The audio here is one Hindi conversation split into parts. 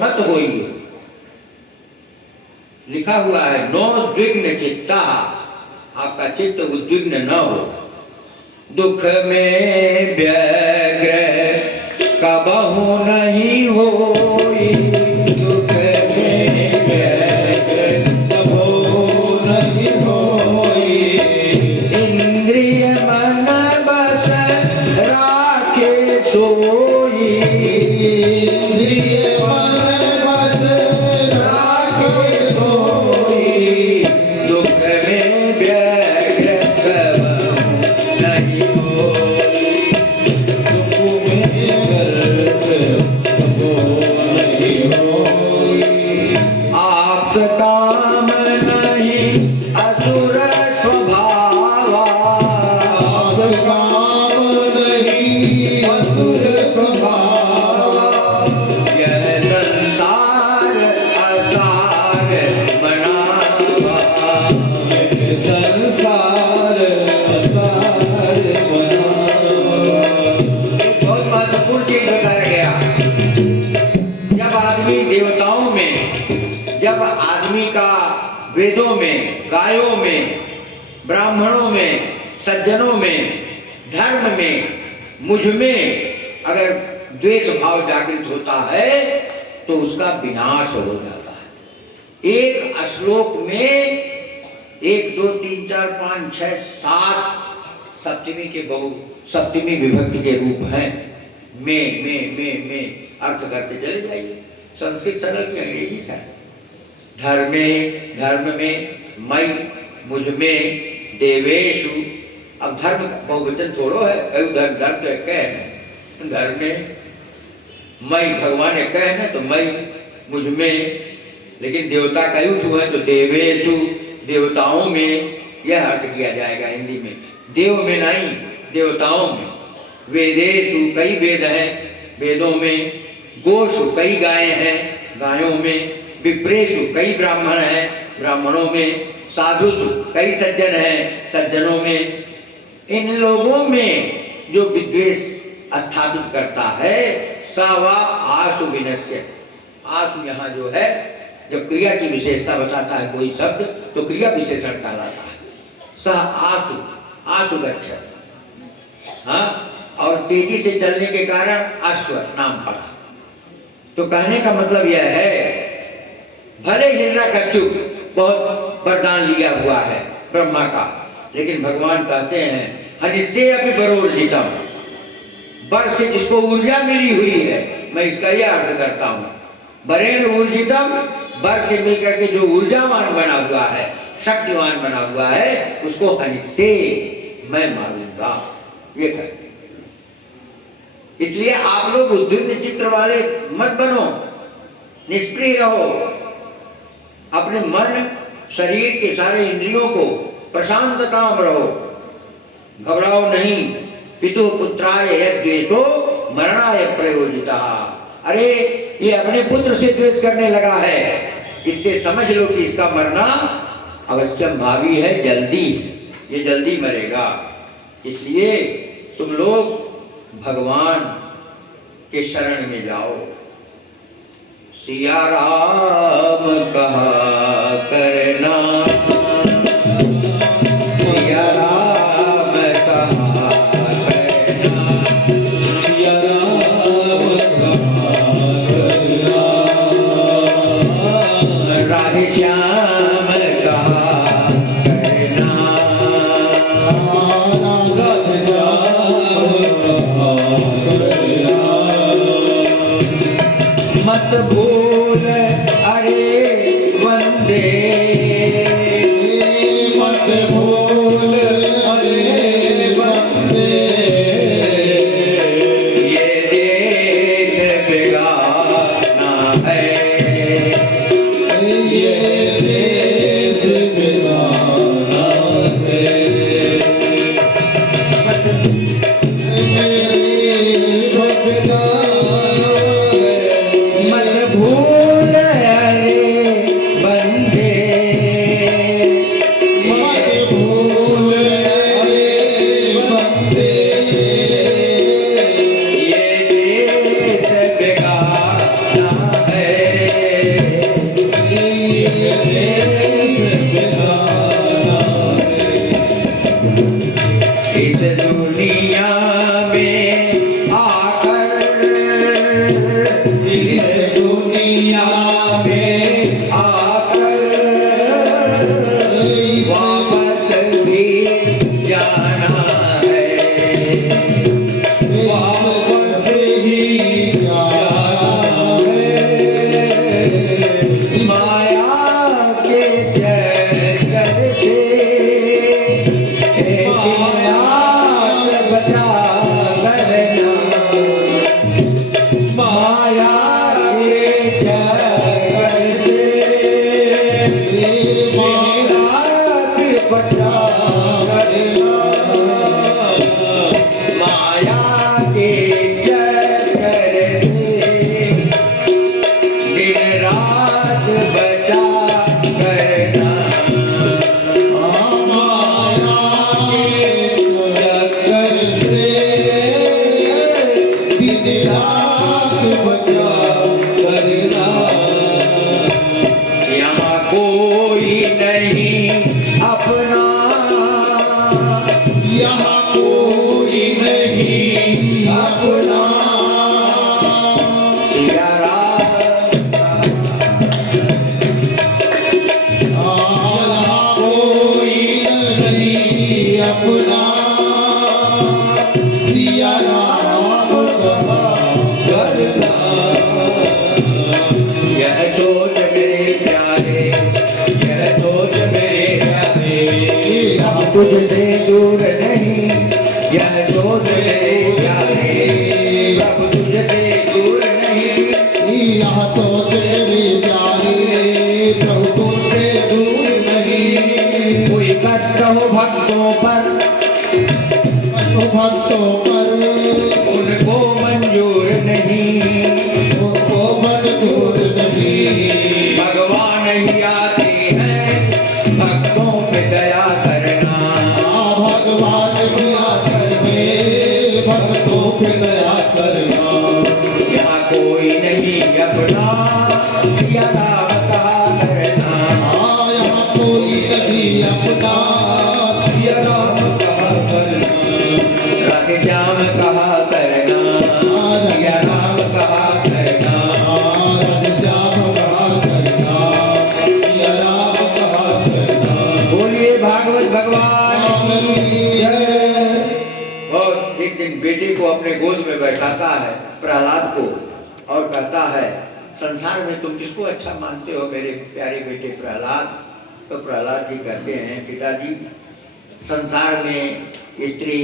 मत होइए। लिखा हुआ है नोद्विग्न चित्ता, आपका चित्त उद्विग्न न हो। दुख में व्यग्र कबहु नहीं होई, दुख में व्यग्र कबहु नहीं होई। इंद्रिय मन बस राखे सोई, इंद्रिय मन बस राखे सोई। दुख में व्यग्र कबहु नहीं होई, दुख में व्यग्र कबहु नहीं होई। आप काम नहीं असुर स्वभावा, आप काम नहीं असुर स्वभावा। यह संसार असार बनावा, यह संसार असार बनावा। एक बहुत महत्वपूर्ण चीज बताया गया, जब आदमी देवताओं में, जब आदमी का वेदों में, गायों में, ब्राह्मणों में, सज्जनों में, धर्म में, मुझ में अगर द्वेष भाव जागृत होता है तो उसका विनाश हो जाता है। एक श्लोक में 1 2 3 4 5 6 7 सप्तमी के बहु सप्तमी विभक्ति के रूप हैं। में अर्थ करते चले जाइए। संस्कृत सरल की अंग्रेजी सरल। धर्म में, मई मुझ में, देवेशु। अब धर्म का बहुवचन थोड़ो है, धर्म तो एक है। धर्म में मई भगवान एक है ना, तो मई मुझ में, लेकिन देवता कई उठू है तो देवेशु, देवताओं में यह अर्थ किया जाएगा हिंदी में। देव में नहीं, देवताओं में। वेदेशु कई वेद हैं, वेदों में। गोषु कई गायें हैं, गायों में। विप्रेषु कई ब्राह्मण हैं, ब्राह्मणों में। साधुषु कई सज्जन हैं, सज्जनों में। इन लोगों में जो विद्वेष स्थापित करता है सवा आसु विनश्य। आसु यहाँ जो है, जब क्रिया की विशेषता बताता है कोई शब्द तो क्रिया विशेषण कहलाता है। स आसु, आसु गच्छति। हाँ, और तेजी से चलने के कारण अश्व नाम पड़ा। तो कहने का मतलब यह है, भले हिरण्यकश्यप बहुत वरदान लिया हुआ है ब्रह्मा का, लेकिन भगवान कहते हैं हनिष्ये अपि वरोर्जितम्, वर से जिसको ऊर्जा मिली हुई है, मैं इसका यह अर्थ करता हूँ। वरेण ऊर्जितम, वर से मिलकर के जो ऊर्जावान बना हुआ है, शक्तिवान बना हुआ है, उसको हनिष्ये मैं मारूंगा, ये कहते हैं। इसलिए आप लोग उद्विग्न चित्त वाले मत बनो, निष्क्रिय रहो। अपने मन, शरीर के सारे इंद्रियों को प्रशांत काम रहो, घबराओ नहीं। पितु पुत्राय द्वेषो मरणाय प्रयोजिता। अरे ये अपने पुत्र से द्वेष करने लगा है, इससे समझ लो कि इसका मरना अवश्यम भावी है, जल्दी, ये जल्दी मरेगा। इसलिए तुम लोग भगवान के शरण में जाओ। सिया राम कहा करना, सिया राम कहा करना, सिया राम कहा करना। राधे श्याम कहा करना, राधे श्याम कहा करना। मत भूल अरे वंदे, मत भूल अरे वंदे। ये देश बिगाना है, ये देश बिगाना है। मत भूल अरे बंदे, मत भूल अरे बंदे। ये देश बिगाना है, दुनिया में आकर वापस भी जाना है, वापस भी जाना है। माया के चक्कर से माया से बचा करना, माया के चक्कर से माया से बचा करना, माया के चक्कर से दिन रात बचा करना, माया के चक्कर से दिन रात बचा करना। यहाँ कोई नहीं अपना, यहाँ कोई नहीं अपना, सिया राम यहाँ कोई नहीं अपना, सिया राम करना। यह सोच मेरे प्यारे, यह सोच मेरे प्यारे, हम तुझसे दूर नहीं, यह सोच मेरे प्यारे, अब तुझसे दूर नहीं, यह सोच मेरे प्यारे, प्रभु तुझसे दूर नहीं। कोई कष्ट हो भक्तों पर, भक्तों पर उनको मंजूर नहीं, उनको मंजूर नहीं। भगवान ही आते हैं भक्तों पे दया करना, भगवान ही आकर के भक्तों पे दया करना। यहाँ कोई नहीं अपना, सिया राम कहा करना, यहाँ कोई नहीं अपना, सिया राम कहा करना। राधे श्याम कहा करना, सिया राम कहा करना, राधे श्याम कहा करना, सिया राम कहा करना। बोलिए भागवत भगवान की जय। और एक दिन बेटे को अपने गोद में बैठाता है प्रहलाद को, और कहता है संसार में तुम किसको अच्छा मानते हो मेरे प्यारे बेटे प्रहलाद? तो प्रहलाद जी कहते हैं पिताजी, संसार में स्त्री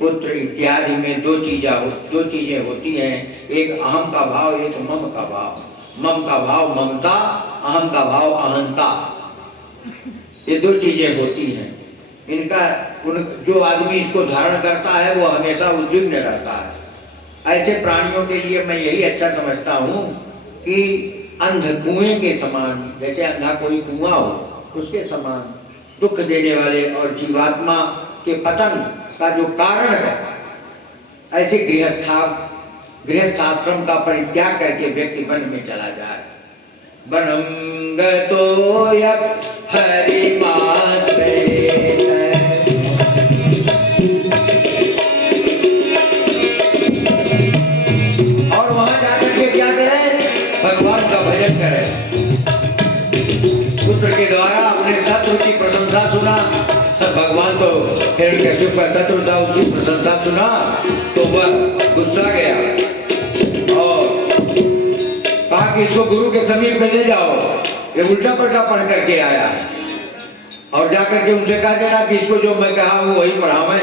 पुत्र इत्यादि में दो चीजें होती हैं, एक अहम का भाव, एक मम का भाव। मम का भाव ममता, अहम का भाव अहंता, ये दो चीजें होती हैं। इनका जो आदमी इसको धारण करता है वो हमेशा उद्विग्न रहता है। ऐसे प्राणियों के लिए मैं यही अच्छा समझता हूँ कि अंध कुएं के समान, जैसे अंधा कोई कुआं हो उसके समान दुख देने वाले और जीवात्मा के पतन का जो कारण है, ऐसे गृहस्थाश्रम का परित्याग करके व्यक्ति वन में चला जाए। वनम गतो हरिमाश्रयेत, और वहां जाकर के क्या करें? भगवान का भजन करें। पुत्र के द्वारा अपने शत्रु की प्रशंसा सुना, भगवान तो हिरण्यकश्यप का शत्रु था, उसकी प्रशंसा सुना तो वह गुस्सा गया और कहा कि इसको गुरु के समीप में ले जाओ। ये उल्टा पलटा पढ़ करके आया और जाकर के उनसे कहा देना कि इसको जो मैं कहा वो वही पढ़ावे।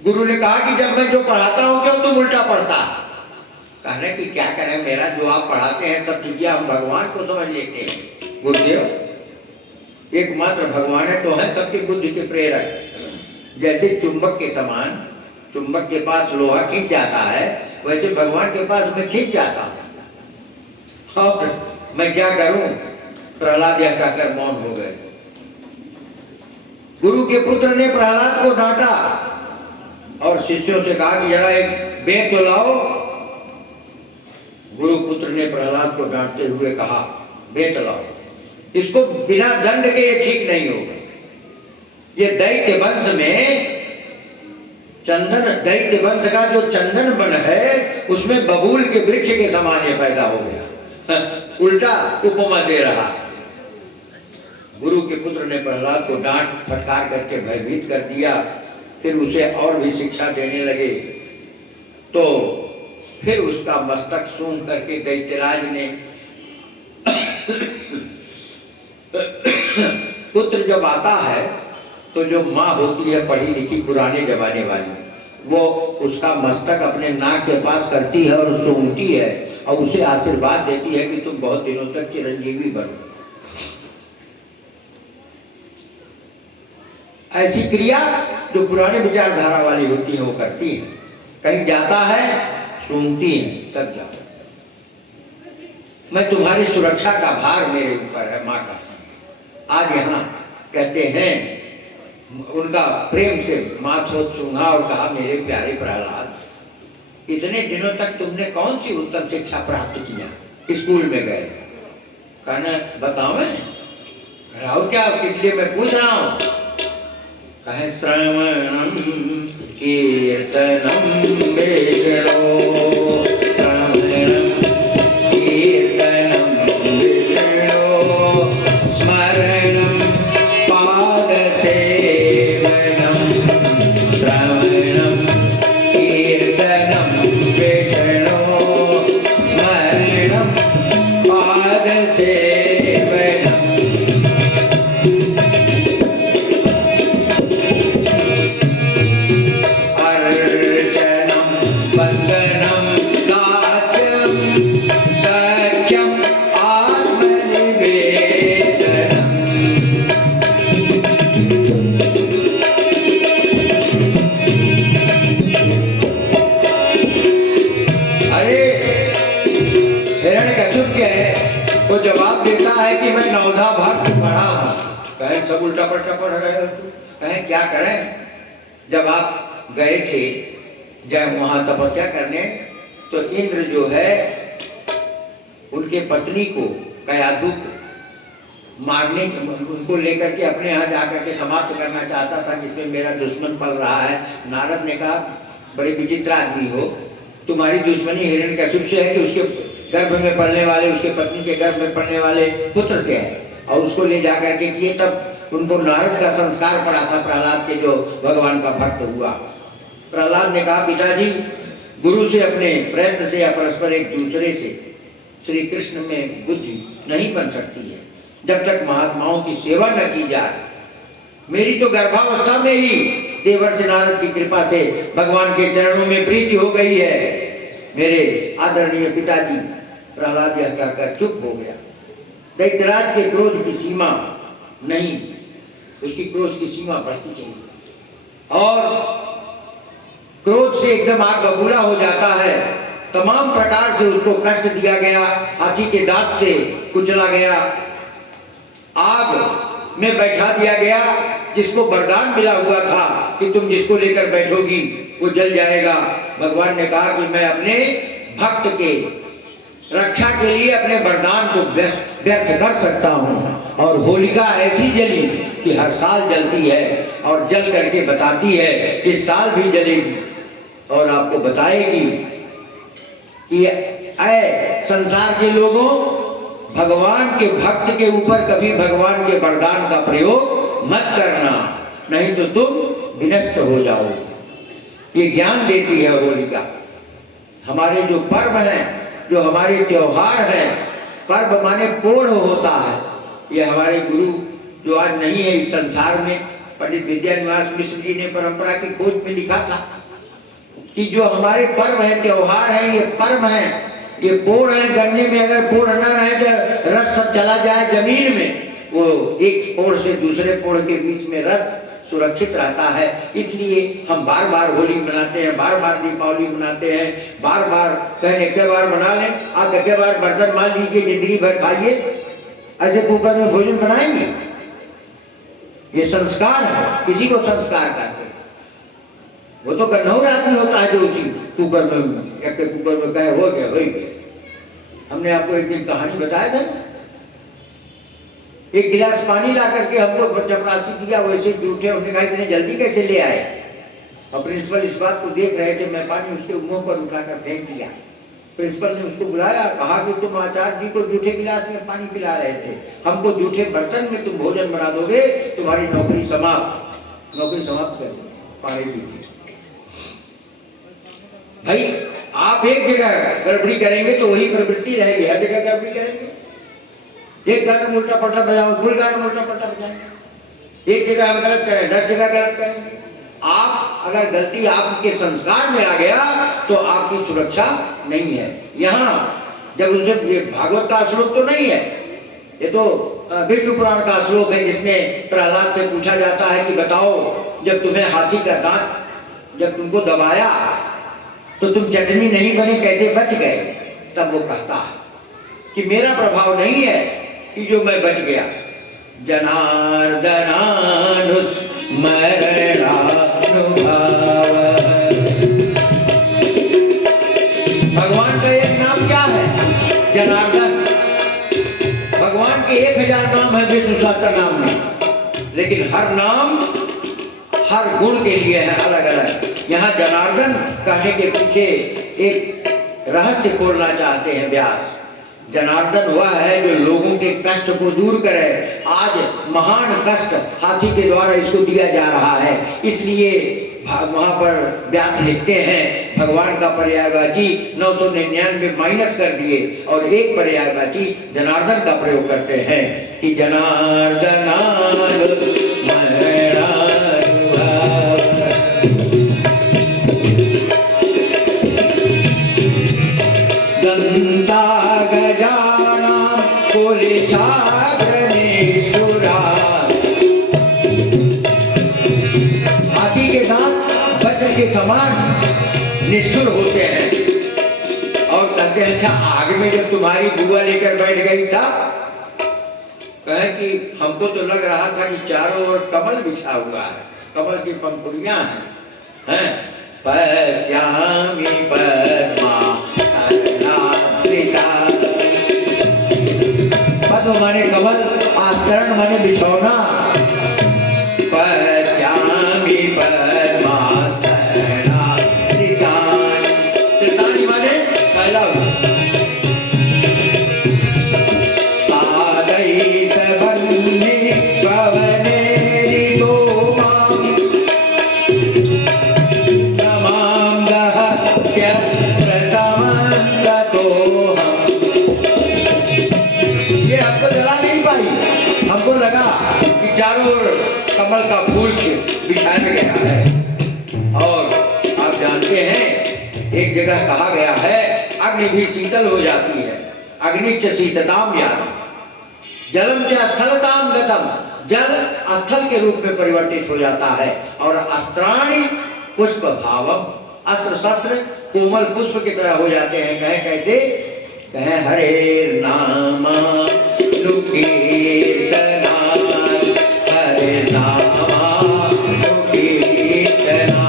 गुरु ने कहा कि जब मैं जो पढ़ाता हूं क्यों तुम उल्टा पढ़ता? कहने कि क्या करें, मेरा जो आप पढ़ाते हैं सब चीजें हम भगवान को समझ लेते हैं। गुरुदेव एकमात्र भगवान है तो है सबकी बुद्धि के प्रेरक। जैसे चुंबक के समान, चुंबक के पास लोहा खींच जाता है, वैसे भगवान के पास मैं खींच जाता हूं। और मैं क्या करूं? प्रहलाद यह कहकर मौन हो गए। गुरु के पुत्र ने प्रहलाद को डांटा और शिष्यों से कहा कि जरा एक बेत तो लाओ। गुरु पुत्र ने प्रहलाद को डांटते हुए कहा, बेत लाओ, इसको बिना दंड के ये ठीक नहीं होगा। ये दैत्य वंश में चंदन, दैत्य वंश का जो चंदन वन है उसमें बबूल के वृक्ष के समान ये पैदा हो गया। उल्टा उपमा दे रहा। गुरु के पुत्र ने प्रहलाद को डांट फटकार करके भयभीत कर दिया। फिर उसे और भी शिक्षा देने लगे। तो फिर उसका मस्तक सूंघ करके दैत्यराज ने पुत्र जब आता है तो जो माँ होती है पढ़ी लिखी पुराने जमाने वाली, वो उसका मस्तक अपने नाक के पास करती है और सूंघती है और उसे आशीर्वाद देती है कि तुम बहुत दिनों तक चिरंजीवी बनो। ऐसी क्रिया जो पुराने विचारधारा वाली होती है वो करती है। कहीं जाता है सूंघती है, तब जाओ। मैं तुम्हारी सुरक्षा का भार मेरे ऊपर है, माँ का। आज यहाँ कहते हैं उनका प्रेम से माथो सूंघा और कहा, मेरे प्यारे प्रहलाद, इतने दिनों तक तुमने कौन सी उत्तम शिक्षा प्राप्त किया? स्कूल में गए? कहना बताओ और क्या, किस लिए मैं पूछ रहा हूँ? कहे श्रवणम कीर्तनम विष्णु, श्रवणम कीर्तनम विष्णु, स्मरणम पाद सेवनम, श्रवणम कीर्तनम विष्णु, स्मरणम पाद सेवनम। वो जवाब देता है कि मैं नौधा भक्त पढ़ा हूं। कहे सब उल्टा पलटा पढ़ रहे हो। कहे क्या करें? जब आप गए थे जब वहां तपस्या करने, तो इंद्र जो है उनके पत्नी को कयादुक मारने, उनको लेकर के अपने यहाँ जाकर के समाप्त करना चाहता था, जिसमें मेरा दुश्मन पल रहा है। नारद ने कहा, बड़े विचित्र आदमी हो, तुम्हारी दुश्मनी हिरण्यकश्यप से है कि उसके गर्भ में पड़ने वाले, उसके पत्नी के गर्भ में पड़ने वाले पुत्र से है, और उसको ले जाकर के किए। तब उनको नारद का संस्कार पड़ा था प्रहलाद के, जो भगवान का भक्त हुआ। प्रहलाद ने कहा, पिताजी, गुरु से अपने प्रयत्न से या परस्पर एक दूसरे से श्री कृष्ण में बुद्धि नहीं बन सकती है जब तक महात्माओं की सेवा न की जाए। मेरी तो गर्भावस्था में ही देवर्षि नारद की कृपा से भगवान के चरणों में प्रीति हो गई है। मेरे आदरणीय पिताजी। प्रहलाद यह कहकर चुप हो गया। दैत्यराज के क्रोध की सीमा नहीं, उसकी क्रोध की सीमा बढ़ती चली गई और क्रोध से एकदम आग बबूला हो जाता है। तमाम प्रकार से उसको कष्ट दिया गया, हाथी के दांत से कुचला गया, आग में बैठा दिया गया, जिसको वरदान मिला हुआ था कि तुम जिसको लेकर बैठोगी वो जल जाएगा। भगवान ने कहा कि मैं अपने भक्त के रक्षा के लिए अपने वरदान को व्यर्थ कर सकता हूँ। और होलिका ऐसी जली कि हर साल जलती है और जल करके बताती है इस साल भी जलेगी, और आपको बताएगी कि ऐ संसार के लोगों, भगवान के भक्त के ऊपर कभी भगवान के वरदान का प्रयोग मत करना, नहीं तो तुम विनष्ट हो जाओगे। ये ज्ञान देती है होलिका। हमारे जो पर्व हैं, जो हमारे त्योहार हैं, पर्व माने पूर्ण होता है। ये हमारे गुरु जो आज नहीं है इस संसार में, पंडित विद्यानिवास मिश्र जी ने परंपरा की खोज में लिखा था कि जो हमारे पर्व है, त्योहार है, ये पर्व है, ये पोड़ है। गन्ने में अगर पोड़ न रहे तो रस सब चला जाए जमीन में, वो एक पोड़ से दूसरे पोड़ के बीच में रस सुरक्षित रहता है। इसलिए हम बार बार होली मनाते हैं, बार बार दीपावली मनाते हैं, बार बार कहीं एक बार मना लें। आप एक बार बर्तन मान लीजिए, जिंदगी भर खाइए, ऐसे कुकर में भोजन बनाएंगे? ये संस्कार है, किसी को संस्कार कहते हैं। वो तो कन्नौर आदमी होता है जो उसी कुकर में, एक कुकर में कहे हो गया। हमने आपको एक दिन कहानी बताया था, एक गिलास पानी ला करके हमको चपरासी दिया, वैसे जूठे, हमने कहा इतने जल्दी कैसे ले आए? और प्रिंसिपल इस बात को देख रहे थे, मैं पानी उसके मुंह पर उठाकर फेंक दिया। प्रिंसिपल ने उसको बुलाया, कहा कि तुम आचार्य जी को जूठे गिलास में पानी पिला रहे थे, हमको जूठे बर्तन में तुम भोजन बना दोगे, तुम्हारी नौकरी समाप्त। नौकरी समाप्त कर दी, पानी पी। भाई आप एक जगह गड़बड़ी करेंगे तो वही प्रवृत्ति रहेगी, हर जगह गड़बड़ी करेंगे। एक गाना उल्टा पलटा बजाओ, दूसरे गाना उल्टा पलटा बजाएंगे। एक जगह हम गलत करें, 10 जगह गलत करेंगे। आप अगर गलती आपके संस्कार में आ गया तो आपकी सुरक्षा नहीं है। यहाँ जब उनसे भागवत का श्लोक तो नहीं है, ये तो विष्णु पुराण का श्लोक है, जिसमें प्रहलाद से पूछा जाता है कि बताओ, जब तुम्हें हाथी का दांत जब तुमको दबाया तो तुम चटनी नहीं बने, कैसे बच गए? तब वो कहता है कि मेरा प्रभाव नहीं है कि जो मैं बच गया। जनार्दनानुस्मरणानुभाव। भगवान का एक नाम क्या है? जनार्दन। भगवान के 1000 नाम है विष्णु सहस्त्र नाम में, लेकिन हर नाम हर गुण के लिए है अलग अलग। यहाँ जनार्दन कहने के पीछे एक रहस्य खोलना चाहते हैं व्यास। जनार्दन वह है जो लोगों के कष्ट को दूर करे। आज महान कष्ट हाथी के द्वारा इसको दिया जा रहा है, इसलिए वहां पर व्यास लिखते हैं भगवान का पर्यायवाची 999 माइनस कर दिए और एक पर्यायवाची जनार्दन का प्रयोग करते हैं कि जनार्दन दंता गजाना कुलिशाग्रनेशुरा। हाथी के दांत वज्र के समान निष्ठुर होते हैं। और कहते हैं अच्छा, आग में जब तुम्हारी बुआ लेकर बैठ गई था, कहे कि हमको तो लग रहा था कि चारों ओर कमल बिछा हुआ है, कमल की पंखुड़ियां हैं। पश्यामि पद्मा पद्म माने कमल, आस्तरण माने बिछौना। पश्यामि पद्मास्तरणास्त्रितानि, त्रितानि माने फैला हुआ। आदैस वन्ने पवनेरिगो मां तमां दहत्य प्रसमन्ततोऽहम्। ये हमको जला नहीं पाई, हमको लगा कि चारों ओर कमल का फूल बिछाया गया है। और आप जानते हैं एक जगह कहा गया है अग्नि भी शीतल हो जाती है। अग्निश्च शीतताम याति, जलम च स्थलताम गतम। जल स्थल के रूप में परिवर्तित हो जाता है। और अस्त्राणि पुष्प भावम, अस्त्र शस्त्र कोमल पुष्प की तरह हो जाते हैं। कहे कैसे? कहे हरे नामा कीर्तना, हरे नामा कीर्तना।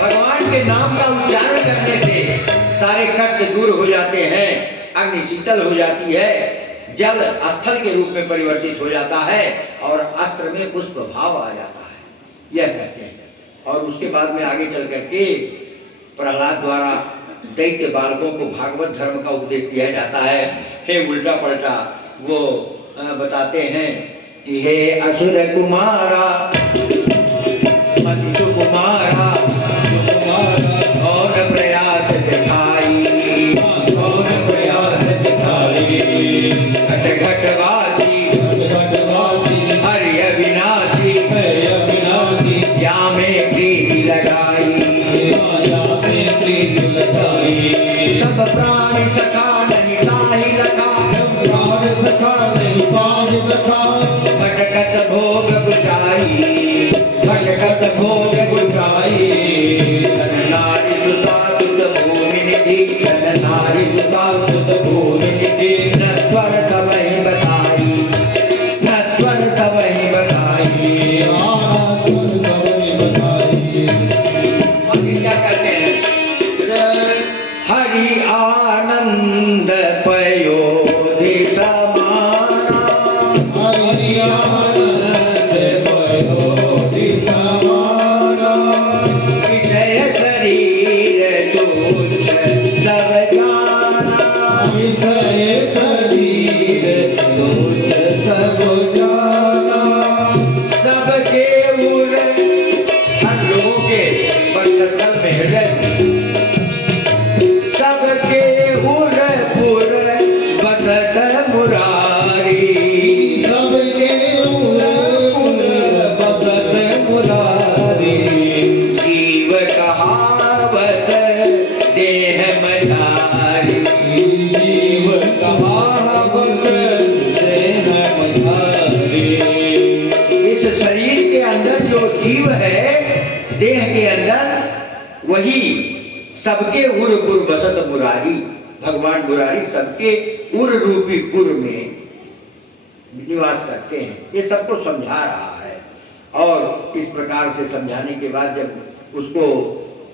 भगवान के नाम का उच्चारण करने से सारे कष्ट दूर हो जाते हैं, अग्नि शीतल हो जाती है, जल स्थल के रूप में परिवर्तित हो जाता है और अस्त्र में पुष्प भाव आ जाता है, यह कहते हैं। और उसके बाद में आगे चल करके प्रहलाद द्वारा दैत्य बालकों को भागवत धर्म का उपदेश दिया जाता है। हे उल्टा पलटा वो बताते हैं कि हे असुर कुमारा मति सुकुमारा, कौन प्रयास दिखाई, कौन प्रयास दिखाई। घट घटवासी हरि अविनाशी, या में प्रीति लगाई, सब प्राणी सखा नहीं ताहि लखा, भटकत भोग बुझाई, भटकत भोग बुझाई। धन नारी सुता सुत भूमि निधि, धन नारी सुता सुत भूमि निधि। नस्वर सबहि बताई, नस्वर सबहि बताई। आगे क्या कहते हैं? हरि आनंद विषय शरीर तुच्छ सब जाना, विषय शरीर तुच्छ सब जाना। सबके उर हर लोगों के बक्सर में हृदय, सबके उर पुर बसत मुरारी, सबके उर पुर बसत मुरारी। जीव कहावत देह मझारी, जीव कहावत देह मझारी। इस शरीर के अंदर जो जीव है, देह के अंदर, वही सबके उर पुर बसत मुरारी। भगवान मुरारी सबके उर रूपी पुर में निवास करते हैं। ये सबको समझा रहा है। और इस प्रकार से समझाने के बाद जब उसको,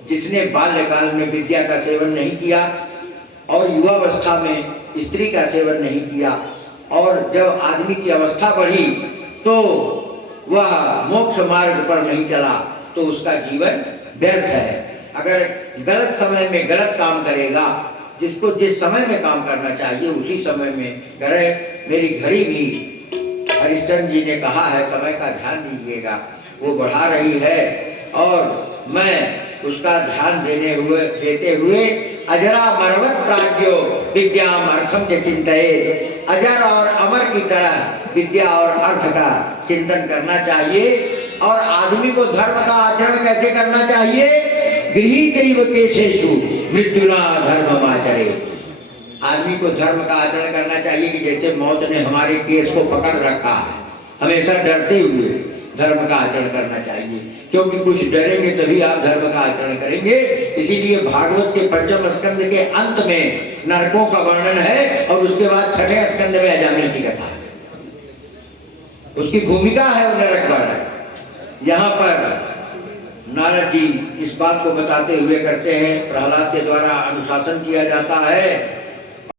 जिसने बाल्यकाल में विद्या का सेवन नहीं किया और युवावस्था में स्त्री का सेवन नहीं किया, और जब आदमी की अवस्था बढ़ी तो वह मोक्ष मार्ग पर नहीं चला, तो उसका जीवन व्यर्थ है। अगर गलत समय में गलत काम करेगा, जिसको जिस समय में काम करना चाहिए उसी समय में करे। मेरी घड़ी भी हरिश्चंद्र जी ने कहा है, समय का ध्यान दीजिएगा, वो बढ़ा रही है, और मैं उसका ध्यान देते हुए अजरा मरवत प्राज्ञो विद्याम अर्थम च चिंतये, अजर और अमर की तरह विद्या और अर्थ का चिंतन करना चाहिए। और आदमी को धर्म का आचरण कैसे करना चाहिए? गृहीतैव केशेषु मृत्युना धर्ममाचरे। आदमी को धर्म का आचरण करना चाहिए कि जैसे मौत ने हमारे केस को पकड़ रखा है, हमेशा डरते हुए धर्म का आचरण करना चाहिए, क्योंकि कुछ डरेंगे तभी आप धर्म का आचरण करेंगे। इसीलिए भागवत के 5वें स्कंद के अंत में नरकों का वर्णन है, और उसके बाद 6वें स्कंद में अजामिल की कथा है। उसकी भूमिका है नरक वर्णन। यहाँ पर नारद जी इस बात को बताते हुए करते हैं, प्रहलाद के द्वारा अनुशासन किया जाता है